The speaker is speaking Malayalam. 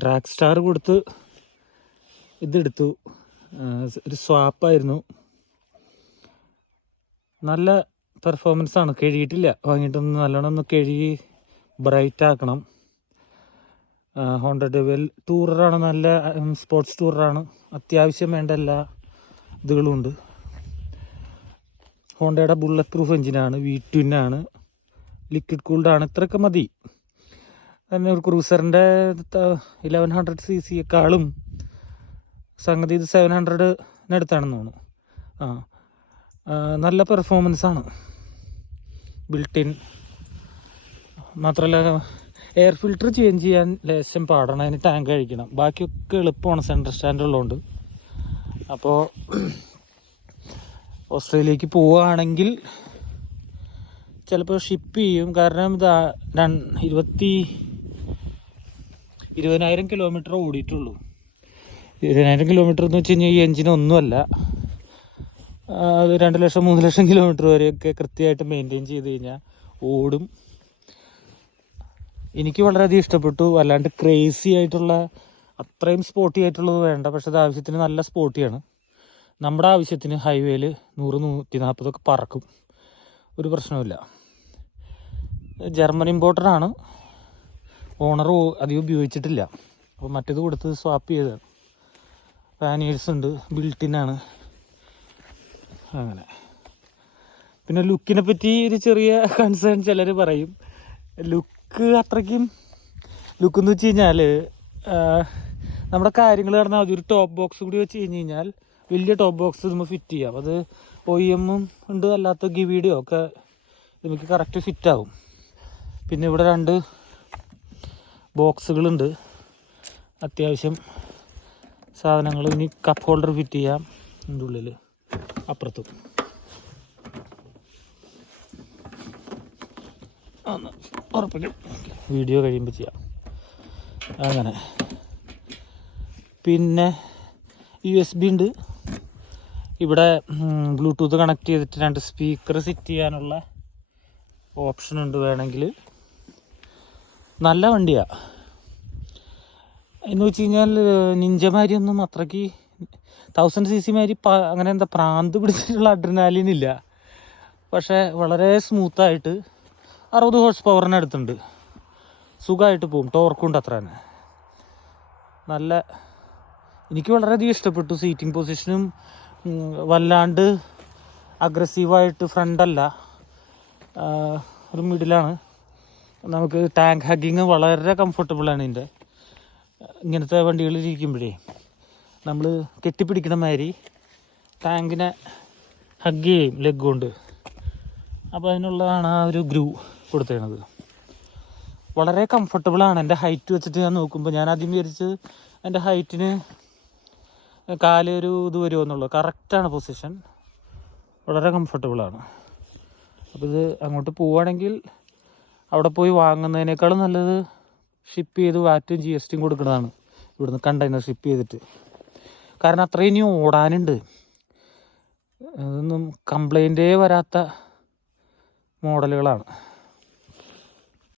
ഡ്രാഗ് സ്റ്റാർ കൊടുത്ത് ഇതെടുത്തു. ഒരു സ്വാപ്പായിരുന്നു. നല്ല പെർഫോമൻസ് ആണ്. കഴുകിയിട്ടില്ല, വാങ്ങിയിട്ടൊന്ന് നല്ലോണം ഒന്ന് കഴുകി ബ്രൈറ്റ് ആക്കണം. ഹോണ്ട ഡെവൽ ടൂററാണ്, നല്ല സ്പോർട്സ് ടൂററാണ്. അത്യാവശ്യം വേണ്ട എല്ലാ ഇതുകളും ഉണ്ട്. ഹോണ്ടയുടെ ബുള്ളറ്റ് പ്രൂഫ് എഞ്ചിനാണ്, V2 ആണ്, ലിക്വിഡ് കൂൾഡാണ്. ഇത്രയൊക്കെ മതി. തന്നെ ഒരു ക്രൂസറിൻ്റെ 1100 cc സംഗതി ഇത് 700-നടുത്താണെന്ന് തോന്നുന്നു. നല്ല പെർഫോമൻസ് ആണ്, ബിൽട്ടിൻ. മാത്രമല്ല എയർ ഫിൽറ്റർ ചേഞ്ച് ചെയ്യാൻ ലേശം പാടണം, അതിന് ടാങ്ക് കഴിക്കണം. ബാക്കിയൊക്കെ എളുപ്പമാണ് സെൻട്രൽ സ്റ്റാൻഡ് ഉള്ളതുകൊണ്ട്. അപ്പോൾ ഓസ്ട്രേലിയക്ക് പോവുകയാണെങ്കിൽ ചിലപ്പോൾ ഷിപ്പ് ചെയ്യും. കാരണം ഇത് 20,000 കിലോമീറ്റർ ഓടിയിട്ടുള്ളൂ. 20,000 കിലോമീറ്റർ എന്ന് വെച്ച് കഴിഞ്ഞാൽ ഈ എൻജിനൊന്നുമല്ല. അത് 2 ലക്ഷം 3 ലക്ഷം കിലോമീറ്റർ വരെയൊക്കെ കൃത്യമായിട്ട് മെയിൻറ്റെയിൻ ചെയ്ത് കഴിഞ്ഞാൽ ഓടും. എനിക്ക് വളരെയധികം ഇഷ്ടപ്പെട്ടു. അല്ലാണ്ട് ക്രേസി ആയിട്ടുള്ള അത്രയും സ്പോർട്ടി ആയിട്ടുള്ളത് വേണ്ട, പക്ഷെ അത് ആവശ്യത്തിന് നല്ല സ്പോർട്ടിയാണ്. നമ്മുടെ ആവശ്യത്തിന് ഹൈവേയിൽ 100-140 പറക്കും, ഒരു പ്രശ്നവുമില്ല. ജർമ്മൻ ഇമ്പോർട്ടറാണ്. ഓണർ അധികം ഉപയോഗിച്ചിട്ടില്ല. അപ്പോൾ മറ്റേത് കൊടുത്ത് സ്വാപ്പ് ചെയ്തതാണ്. പാനേഴ്സ് ഉണ്ട്, ബിൽട്ടിനാണ്. അങ്ങനെ. പിന്നെ ലുക്കിനെ പറ്റി ഒരു ചെറിയ കൺസേൺ ചിലർ പറയും. ലുക്ക് അത്രയ്ക്കും ലുക്കെന്ന് വെച്ച് കഴിഞ്ഞാൽ നമ്മുടെ കാര്യങ്ങൾ പറഞ്ഞാൽ അതൊരു ടോപ്പ് ബോക്സ് കൂടി വെച്ച് കഴിഞ്ഞ് കഴിഞ്ഞാൽ വലിയ ടോപ്പ് ബോക്സ് നമ്മൾ ഫിറ്റ് ചെയ്യാം. അത് OEM ഉണ്ട്, അല്ലാത്ത ഗിവിഡിയോ ഒക്കെ നമുക്ക് കറക്റ്റ് ഫിറ്റാകും. പിന്നെ ഇവിടെ 2 ബോക്സുകളുണ്ട്, അത്യാവശ്യം സാധനങ്ങൾ. ഇനി കപ്പ് ഹോൾഡർ ഫിറ്റ് ചെയ്യാം ഇതിൻ്റെ ഉള്ളിൽ, അപ്പുറത്തും. ഉറപ്പിക്കും, വീഡിയോ കഴിയുമ്പോൾ ചെയ്യാം. അങ്ങനെ. പിന്നെ USB ഉണ്ട് ഇവിടെ. ബ്ലൂടൂത്ത് കണക്ട് ചെയ്തിട്ട് 2 സ്പീക്കർ സെറ്റ് ചെയ്യാനുള്ള ഓപ്ഷൻ ഉണ്ട് വേണമെങ്കിൽ. നല്ല വണ്ടിയാണ് എന്ന് വെച്ച് കഴിഞ്ഞാൽ നിഞ്ചമാരിയൊന്നും അത്രയ്ക്ക് 1000 cc മാതിരി അങ്ങനെ എന്താ പ്രാന്ത് പിടിച്ചിട്ടുള്ള അഡ്രിനാലിനില്ല. പക്ഷേ വളരെ സ്മൂത്തായിട്ട് 60 ഹോഴ്സ് പവറിന് അടുത്തുണ്ട്. സുഖമായിട്ട് പോകും, ടോർക്കുണ്ട് അത്ര തന്നെ. നല്ല, എനിക്ക് വളരെയധികം ഇഷ്ടപ്പെട്ടു. സീറ്റിംഗ് പൊസിഷനും വല്ലാണ്ട് അഗ്രസീവായിട്ട് ഫ്രണ്ടല്ല, ഒരു മിഡിലാണ്. നമുക്ക് ടാങ്ക് ഹഗ്ഗിങ് വളരെ കംഫർട്ടബിളാണ്. ഇതിൻ്റെ ഇങ്ങനത്തെ വണ്ടികളിൽ ഇരിക്കുമ്പോഴേ നമ്മൾ കെട്ടിപ്പിടിക്കണ മാതിരി ടാങ്കിനെ ഹഗ് ചെയ്യും ലെഗ് കൊണ്ട്. അപ്പോൾ അതിനുള്ളതാണ് ആ ഒരു ഗ്രൂ കൊടുത്തേണത്. വളരെ കംഫർട്ടബിളാണ്. എൻ്റെ ഹൈറ്റ് വെച്ചിട്ട് ഞാൻ നോക്കുമ്പോൾ ഞാൻ ആദ്യം വിചാരിച്ച് എൻ്റെ ഹൈറ്റിന് കാലൊരു ഇത് വരുമോ എന്നുള്ളത്. കറക്റ്റാണ് പൊസിഷൻ, വളരെ കംഫർട്ടബിളാണ്. അപ്പോൾ ഇത് അങ്ങോട്ട് പോവുകയാണെങ്കിൽ അവിടെ പോയി വാങ്ങുന്നതിനേക്കാളും നല്ലത് ഷിപ്പ് ചെയ്ത് വാറ്റും GST കൊടുക്കുന്നതാണ്, ഇവിടുന്ന് കണ്ടെയ്നർ ഷിപ്പ് ചെയ്തിട്ട്. കാരണം അത്രയും ഇനി ഓടാനുണ്ട്. അതൊന്നും കംപ്ലൈൻറ്റേ വരാത്ത മോഡലുകളാണ്.